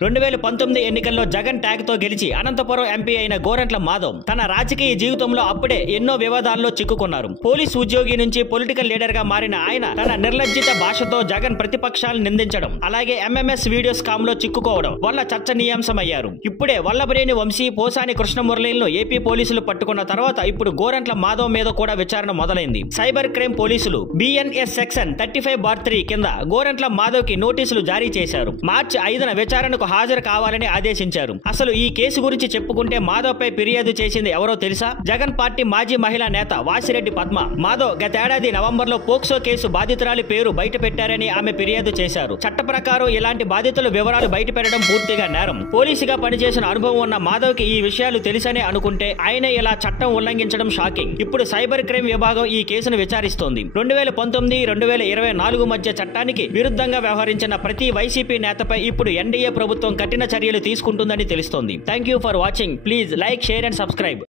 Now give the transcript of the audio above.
2019 ఎన్నికల్లో జగన్ ట్యాగ్ తో గెలిచి అనంతపురం ఎంపీ అయిన గోరంట్ల మాధవ్ తన రాజకీయ జీవితంలో అప్పుడే ఎన్నో వివాదాల్లో చిక్కుకున్నారు. పోలీస్ ఉద్యోగి నుంచి పొలిటికల్ లీడర్ గా మారిన ఆయన తన నిర్లజ్జిత భాషతో జగన్ ప్రతిపక్షాలను నిందించడం, అలాగే ఎంఎంఎస్ వీడియో స్కామ్ లో చిక్కుకోవడం వల్ల చర్చనీయాంశమయ్యారు. ఇప్పుడే వల్లభనేని వంశీ, పోసాని కృష్ణమురళీలను ఏపీ పోలీసులు పట్టుకున్న తర్వాత ఇప్పుడు గోరంట్ల మాధవ్ మీద కూడా విచారణ మొదలైంది. సైబర్ క్రైమ్ పోలీసులు బిఎన్ఎస్ సెక్షన్ 35/3 కింద గోరంట్ల మాధవ్ కి నోటీసులు జారీ చేశారు. మార్చి 5న విచారణకు హాజరు కావాలని ఆదేశించారు. అసలు ఈ కేసు గురించి చెప్పుకుంటే మాధవ్ పై ఫిర్యాదు చేసింది ఎవరో తెలుసా? జగన్ పార్టీ మాజీ మహిళా నేత వాసిరెడ్డి పద్మ. మాధవ్ గతేడాది నవంబర్లో పోక్సో కేసు బాధితురాలి పేరు బయట పెట్టారని ఆమె ఫిర్యాదు చేశారు. చట్ట ప్రకారం ఇలాంటి బాధితుల వివరాలు బయట పెట్టడం పూర్తిగా నేరం. పోలీసుగా పనిచేసిన అనుభవం ఉన్న మాధవ్ కి ఈ విషయాలు తెలుసనే అనుకుంటే ఆయన ఇలా చట్టం ఉల్లంఘించడం షాకింగ్. ఇప్పుడు సైబర్ క్రైమ్ విభాగం ఈ కేసును విచారిస్తోంది. 2019-2024 మధ్య చట్టానికి విరుద్ధంగా వ్యవహరించిన ప్రతి వైసీపీ నేతపై ఇప్పుడు ఎన్డీఏ ప్రభుత్వం కఠిన చర్యలు తీసుకుంటుందని తెలుస్తోంది. Thank you for watching. Please like, share and subscribe.